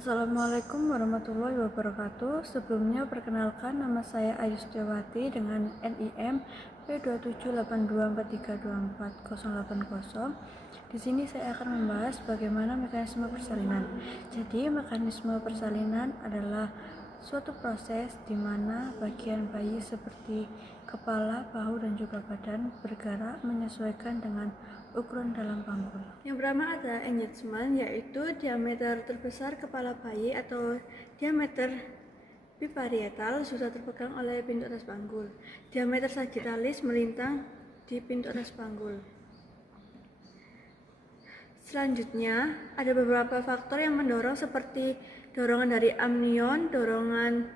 Assalamualaikum warahmatullahi wabarakatuh. Sebelumnya perkenalkan, nama saya Ayu Setiawati dengan NIM P278243248080. Di sini saya akan membahas bagaimana mekanisme persalinan. Jadi, mekanisme persalinan adalah suatu proses di mana bagian bayi seperti kepala, bahu, dan juga badan bergerak menyesuaikan dengan ukuran dalam panggul. Yang pertama ada engagement, yaitu diameter terbesar kepala bayi atau diameter biparietal sudah terpegang oleh pintu atas panggul. Diameter sagittalis melintang di pintu atas panggul. Selanjutnya, ada beberapa faktor yang mendorong seperti dorongan dari amnion, dorongan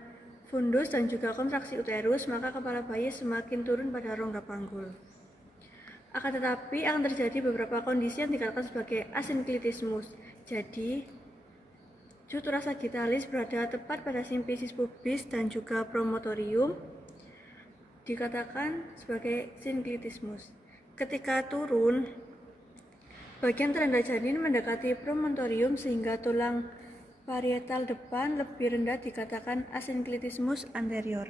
fundus, dan juga kontraksi uterus, maka kepala bayi semakin turun pada rongga panggul. Akan tetapi akan terjadi beberapa kondisi yang dikatakan sebagai asinklitismus. Jadi, sutura sagittalis berada tepat pada simfisis pubis dan juga promotorium, dikatakan sebagai sinklitismus. Ketika turun, bagian terendah janin mendekati promontorium sehingga tulang parietal depan lebih rendah, dikatakan asinklitismus anterior.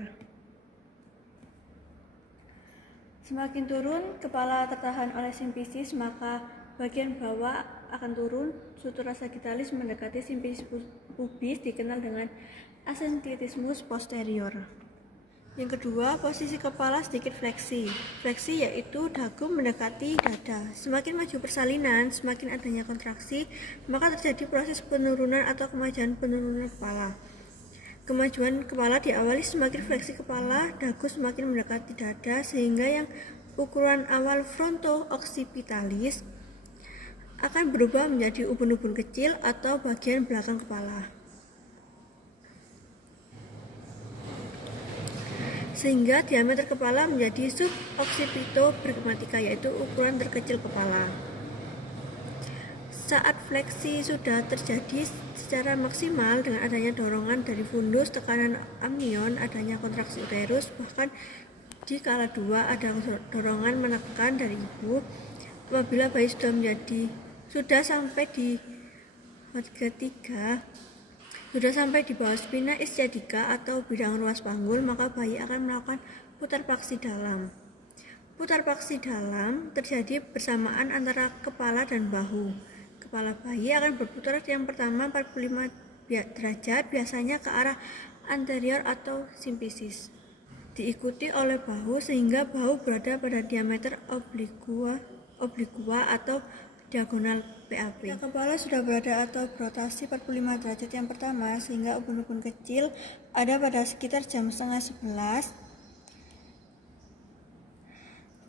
Semakin turun kepala tertahan oleh simfisis, maka bagian bawah akan turun. Sutura sagittalis mendekati simfisis pubis dikenal dengan asinklitismus posterior. Yang kedua, posisi kepala sedikit fleksi. Fleksi yaitu dagu mendekati dada. Semakin maju persalinan, semakin adanya kontraksi, maka terjadi proses penurunan atau kemajuan penurunan kepala. Kemajuan kepala diawali semakin fleksi kepala, dagu semakin mendekati dada, sehingga yang ukuran awal fronto-occipitalis akan berubah menjadi ubun-ubun kecil atau bagian belakang kepala. Sehingga diameter kepala menjadi sub-occipito-pragmatica, yaitu ukuran terkecil kepala. Saat fleksi sudah terjadi secara maksimal dengan adanya dorongan dari fundus, tekanan amnion, adanya kontraksi uterus, bahkan di kala 2 ada dorongan menekan dari ibu. Apabila bayi sudah sampai di bawah spina ischiadica atau bidang ruas panggul, maka bayi akan melakukan putar paksi dalam. Putar paksi dalam terjadi bersamaan antara kepala dan bahu. Kepala bayi akan berputar yang pertama 45 derajat, biasanya ke arah anterior atau simfisis, diikuti oleh bahu sehingga bahu berada pada diameter obliqua atau diagonal PAP. Kepala sudah berada atau berotasi 45 derajat yang pertama, sehingga ubun-ubun kecil ada pada sekitar jam setengah 11.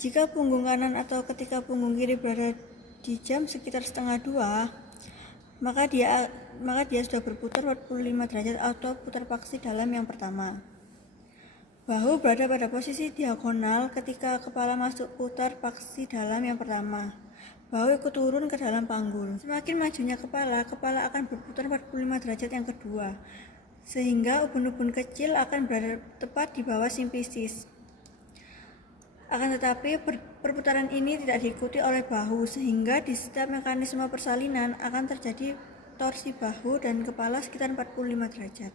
Jika punggung kanan atau ketika punggung kiri berada di jam sekitar setengah 2, maka dia sudah berputar 45 derajat atau putar paksi dalam yang pertama. Bahu berada pada posisi diagonal ketika kepala masuk putar paksi dalam yang pertama. Bahu ikut turun ke dalam panggul. Semakin majunya kepala akan berputar 45 derajat yang kedua, sehingga ubun-ubun kecil akan berada tepat di bawah simfisis. Akan tetapi perputaran ini tidak diikuti oleh bahu, sehingga di setiap mekanisme persalinan akan terjadi torsi bahu dan kepala sekitar 45 derajat.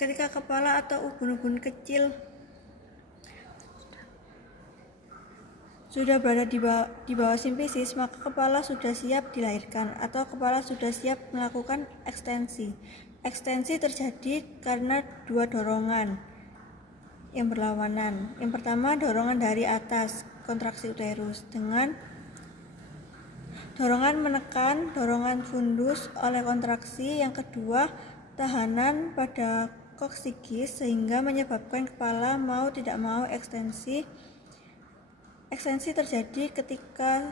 Ketika kepala atau ubun-ubun kecil sudah berada di bawah simfisis, maka kepala sudah siap dilahirkan atau kepala sudah siap melakukan ekstensi. Ekstensi terjadi karena dua dorongan yang berlawanan. Yang pertama, dorongan dari atas, kontraksi uterus, dengan dorongan menekan dorongan fundus oleh kontraksi. Yang kedua, tahanan pada koksikis sehingga menyebabkan kepala mau tidak mau ekstensi. Ekstensi terjadi ketika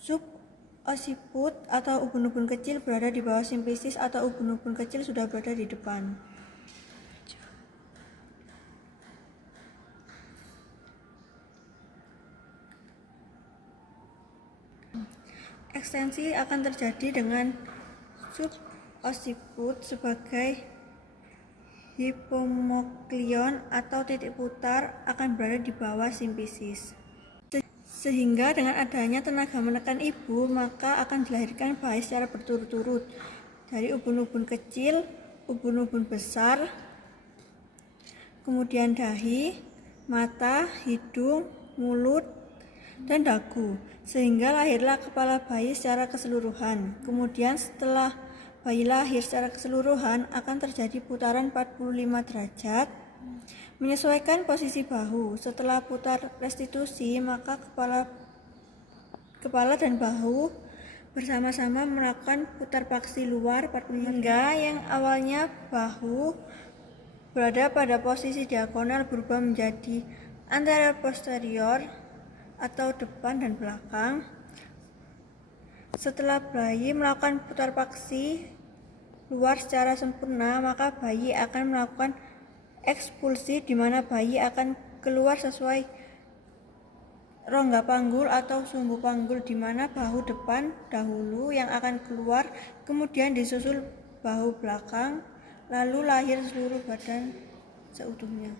subocciput atau ubun-ubun kecil berada di bawah simfisis atau ubun-ubun kecil sudah berada di depan. Ekstensi akan terjadi dengan subocciput sebagai hipomoklion atau titik putar akan berada di bawah simfisis. Sehingga dengan adanya tenaga menekan ibu, maka akan dilahirkan bayi secara berturut-turut dari ubun-ubun kecil, ubun-ubun besar, kemudian dahi, mata, hidung, mulut, dan dagu, sehingga lahirlah kepala bayi secara keseluruhan. Kemudian setelah bayi lahir secara keseluruhan akan terjadi putaran 45 derajat menyesuaikan posisi bahu. Setelah putar restitusi, maka kepala dan bahu bersama-sama melakukan putar paksi luar 45 hingga yang awalnya bahu berada pada posisi diagonal berubah menjadi anterior posterior atau depan dan belakang. Setelah bayi melakukan putar paksi luar secara sempurna, maka bayi akan melakukan ekspulsi di mana bayi akan keluar sesuai rongga panggul atau sumbu panggul, di mana bahu depan dahulu yang akan keluar, kemudian disusul bahu belakang, lalu lahir seluruh badan seutuhnya.